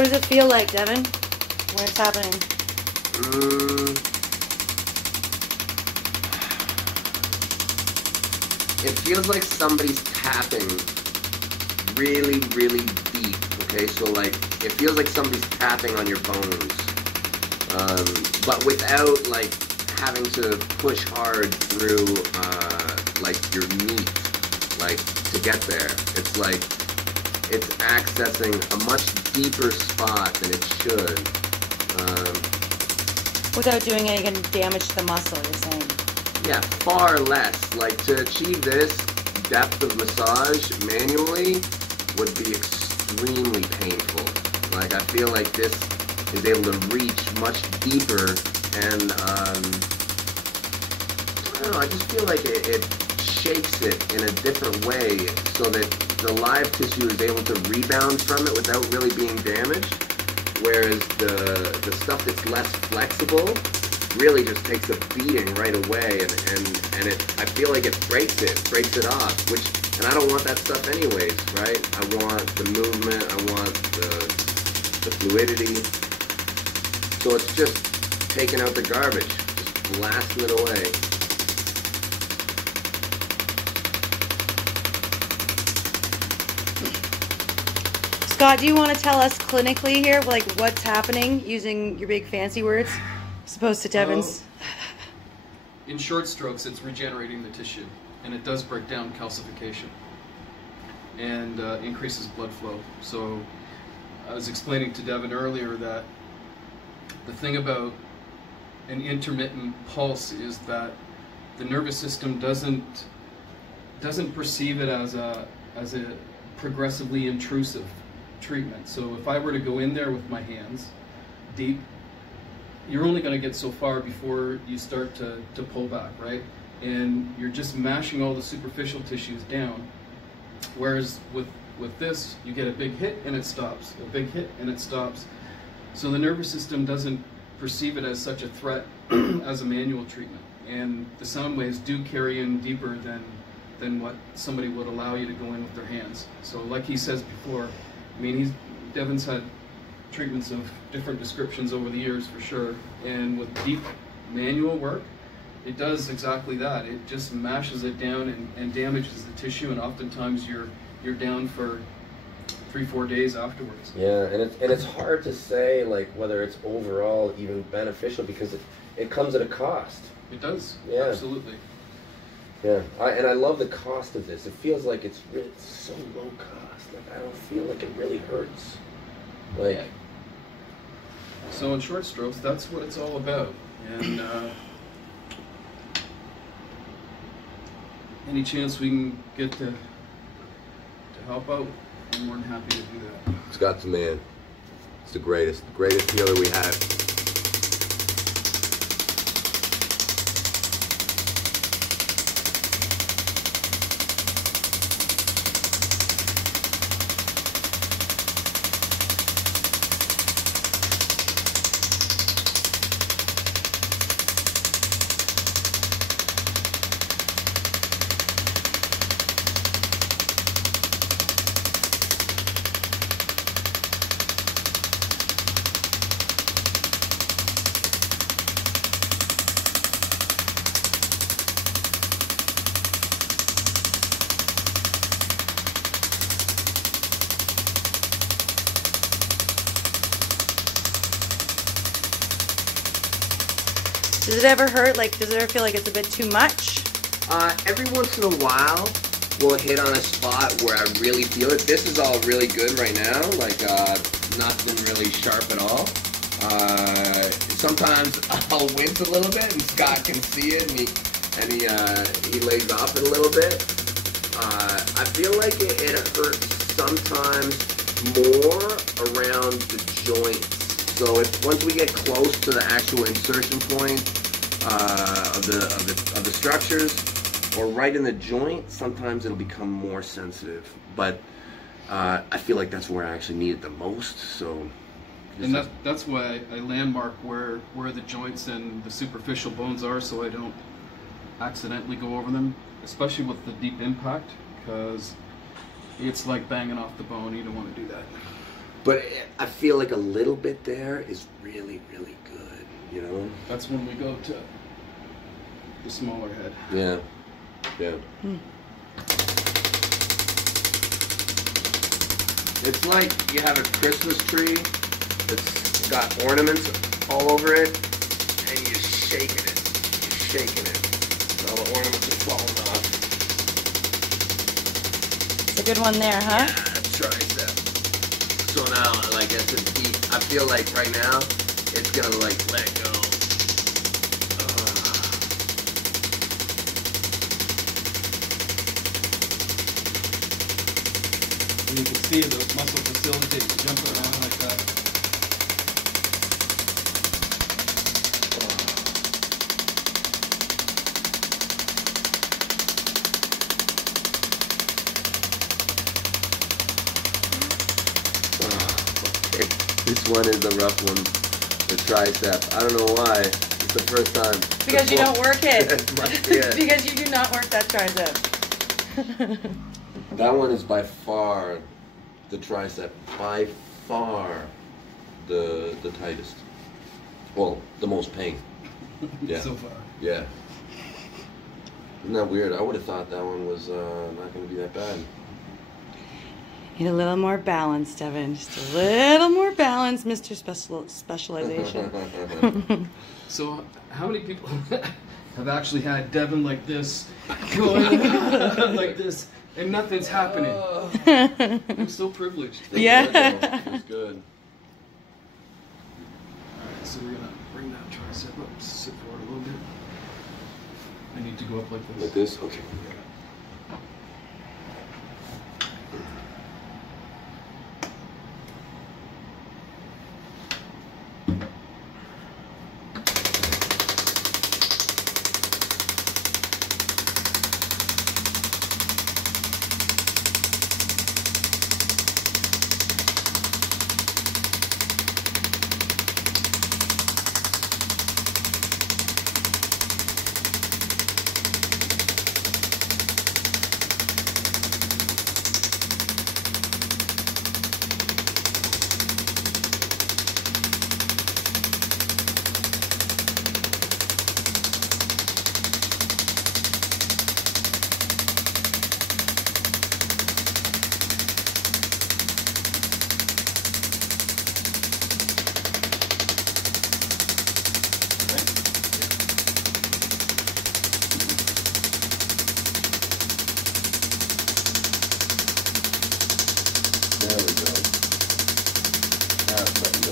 What does it feel like, Devon, when it's happening? It feels like somebody's tapping really, really deep. Okay, so like it feels like somebody's tapping on your bones, but without like having to push hard through like your meat, like to get there. It's like it's accessing a much deeper spot than it should. Without doing any kind of damage to the muscle, you're saying? Yeah, far less. Like to achieve this depth of massage manually would be extremely painful. Like I feel like this is able to reach much deeper, and I don't know, I just feel like it shakes it in a different way so that the live tissue is able to rebound from it without really being damaged, whereas the stuff that's less flexible really just takes a beating right away, and I feel like it breaks it off, and I don't want that stuff anyways, right? I want the movement, I want the fluidity, so it's just taking out the garbage, just blasting it away. Scott, do you want to tell us clinically here, like what's happening using your big fancy words, as opposed to Devon's? In short strokes, it's regenerating the tissue, and it does break down calcification and increases blood flow. So I was explaining to Devon earlier that the thing about an intermittent pulse is that the nervous system doesn't perceive it as a progressively intrusive treatment. So if I were to go in there with my hands deep, you're only going to get so far before you start to pull back, right? And you're just mashing all the superficial tissues down. Whereas with this, you get a big hit and it stops, a big hit and it stops. So the nervous system doesn't perceive it as such a threat as a manual treatment. And the sound waves do carry in deeper than what somebody would allow you to go in with their hands. So like he says before, I mean, Devon's had treatments of different descriptions over the years for sure, and with deep manual work, it does exactly that. It just mashes it down and damages the tissue, and oftentimes you're down for 3-4 days afterwards. Yeah, and it's hard to say like whether it's overall even beneficial because it comes at a cost. It does. Yeah, absolutely. Yeah, and I love the cost of this. It feels like it's so low cost. Like I don't feel like it really hurts. Like. Yeah. So in short strokes, that's what it's all about. And any chance we can get to help out, I'm more than happy to do that. Scott's the man. It's the greatest healer we have. Does it ever hurt? Like, does it ever feel like it's a bit too much? Every once in a while, we'll hit on a spot where I really feel it. This is all really good right now, like nothing really sharp at all. Sometimes I'll wince a little bit, and Scott can see it, and he lays off it a little bit. I feel like it hurts sometimes more around the joints. So once we get close to the actual insertion point of the structures, or right in the joint, sometimes it'll become more sensitive. But I feel like that's where I actually need it the most. So, and that's why I landmark where the joints and the superficial bones are, so I don't accidentally go over them, especially with the deep impact, because it's like banging off the bone. You don't want to do that. But I feel like a little bit there is really, really good, you know? That's when we go to the smaller head. Yeah. Yeah. It's like you have a Christmas tree that's got ornaments all over it, and you're shaking it. You're shaking it. And all the ornaments are falling off. It's a good one there, huh? Yeah, tricep. So now, like, it's a deep, I feel like right now, it's gonna, like, let go. And you can see those muscles facilitate jumping around like that. This one is a rough one, the tricep. I don't know why. It's the first time. Because you don't work it. Yeah. Because you do not work that tricep. That one is by far the tricep. By far the tightest. Well, the most pain. Yeah. So far. Yeah. Isn't that weird? I would have thought that one was not going to be that bad. Need a little more balance, Devon. Just a little more balance, Mr. Specialization. So, how many people have actually had Devon like this, going like this, and nothing's happening? I'm so privileged. Yeah. It's good. Alright, so we're gonna bring that tricep up, sit forward a little bit. I need to go up like this. Like this? Okay. There we go. Now it's letting go.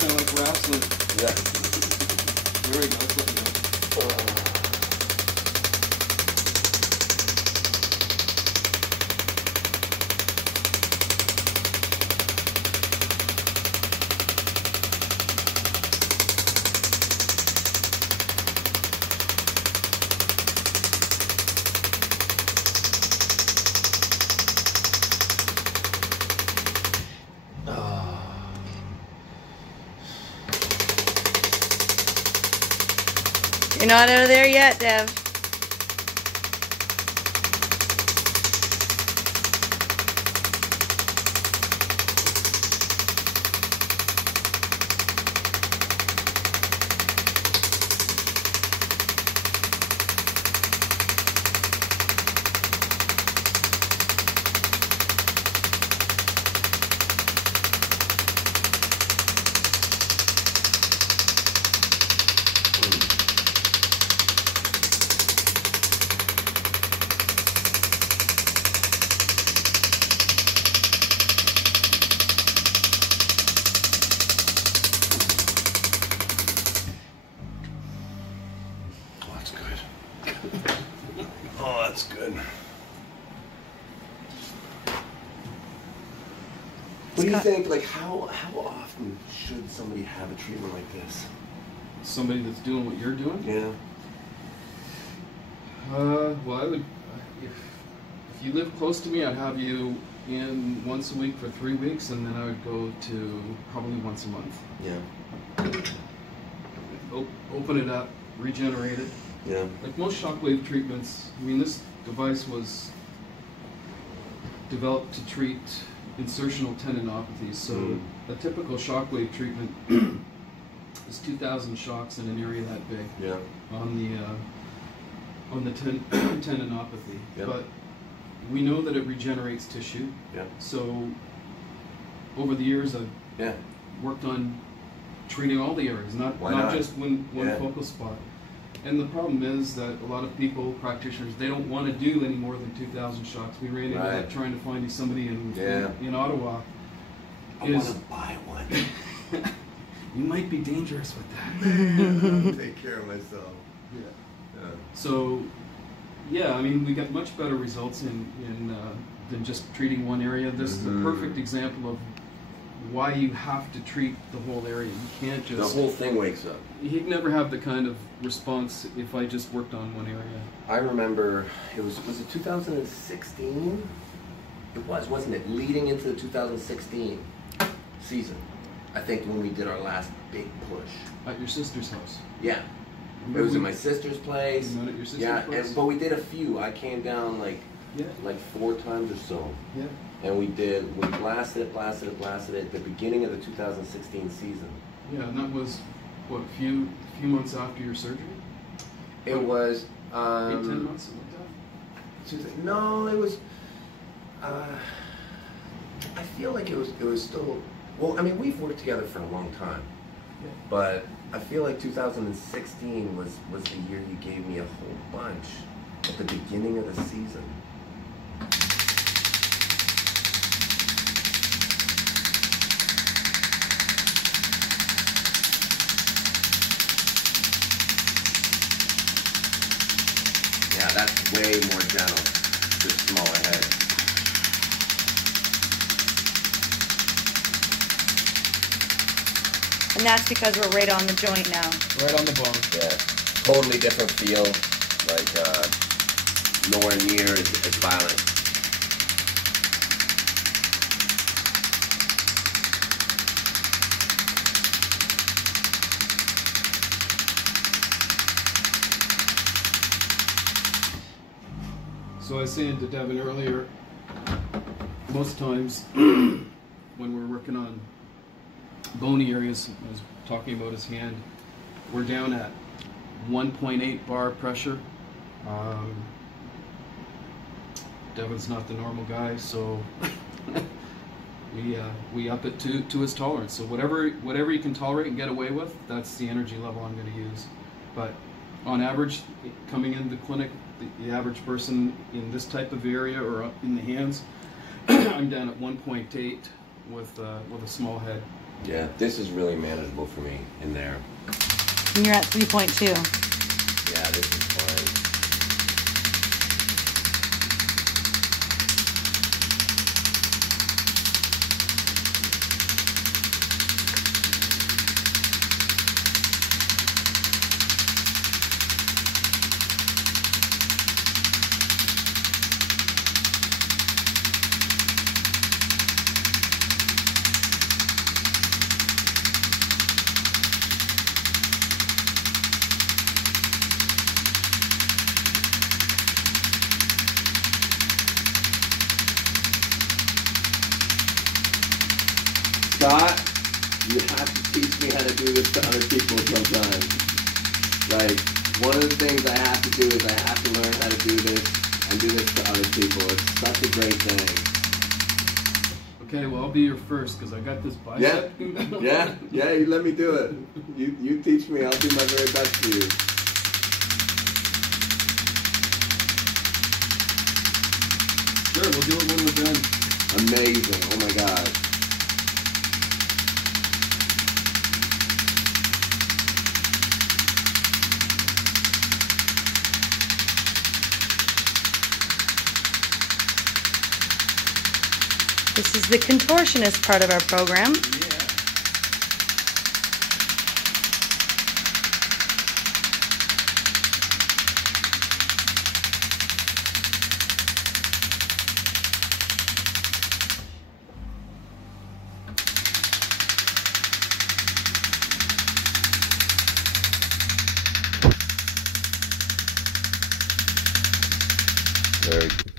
Kind of like wrestling. Yeah. There we go. Let's let it go. You're not out of there yet, Dev. good. What do you think, like, how often should somebody have a treatment like this? Somebody that's doing what you're doing? Yeah. Well, I would, if you live close to me, I'd have you in once a week for 3 weeks, and then I would go to probably once a month. Yeah. Open it up, regenerate it. Yeah. Like most shockwave treatments, I mean, this device was developed to treat insertional tendinopathies. So a typical shockwave treatment is 2,000 shocks in an area that big. Yeah. On the tendinopathy. Yep. But we know that it regenerates tissue. Yeah. So over the years, I've worked on treating all the areas, not just one focal spot. And the problem is that a lot of people, practitioners, they don't want to do any more than 2,000 shocks. We ran into that trying to find you somebody in Ottawa. I want to buy one. You might be dangerous with that. I'll take care of myself. Yeah. So, yeah, I mean, we got much better results than just treating one area. This is a perfect example of why you have to treat the whole area. You can't just... The whole thing wakes up. You'd never have the kind of response if I just worked on one area. I remember, was it 2016? It was, wasn't it? Leading into the 2016 season. I think when we did our last big push. At your sister's house? Yeah. It was in my sister's place. You met at your sister's place? But we did a few. I came down like 4 times or so. Yeah. And we blasted it at the beginning of the 2016 season. Yeah, and that was, what, a few months after your surgery? It was... 8-10 months, something like that? No, it was... I feel like it was still... Well, I mean, we've worked together for a long time. Yeah. But I feel like 2016 was the year you gave me a whole bunch at the beginning of the season. Yeah, that's way more gentle, just smaller head. And that's because we're right on the joint now. Right on the bone. Yeah, totally different feel, like nowhere near as violent. So I was saying to Devon earlier, most times when we're working on bony areas, I was talking about his hand, we're down at 1.8 bar pressure. Devon's not the normal guy, so we up it to his tolerance. So whatever you can tolerate and get away with, that's the energy level I'm going to use. But on average, coming into the clinic, the average person in this type of area or up in the hands, I'm down at 1.8 with a small head. Yeah, this is really manageable for me in there. And you're at 3.2. Yeah, this is fine. Scott, you have to teach me how to do this to other people sometimes. Like, one of the things I have to do is I have to learn how to do this and do this to other people. It's such a great thing. Okay, well, I'll be your first because I got this bicep. Yeah, you let me do it. You teach me, I'll do my very best for you. Sure, we'll do it when we're done. Amazing, oh my God. This is the contortionist part of our program. Very good.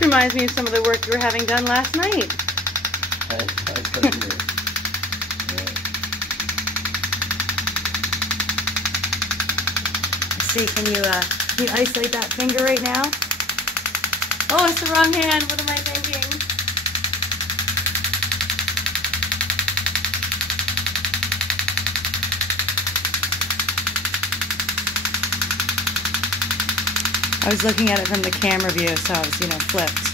Reminds me of some of the work you were having done last night. See, can you isolate that finger right now? Oh, it's the wrong hand. What am I thinking? I was looking at it from the camera view, so I was, flipped.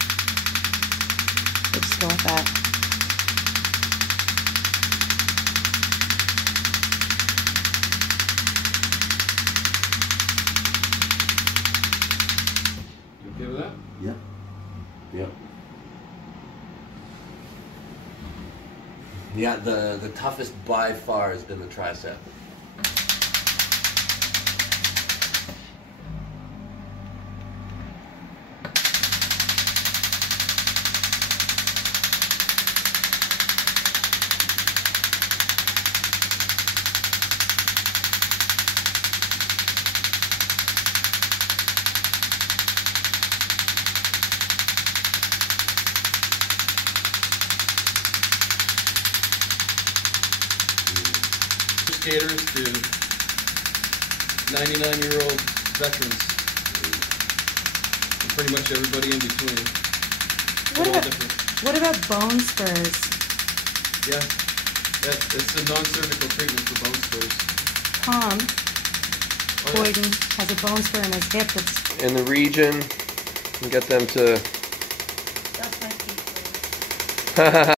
We'll just go with that. You okay with that? Yep. Yep. Yeah, the toughest by far has been the tricep. Skaters to 99-year-old veterans, and pretty much everybody in between. What about bone spurs? Yeah, it's a non-surgical treatment for bone spurs. Tom Boyden has a bone spur in his hip that's In the region, and get them to... That's my feet.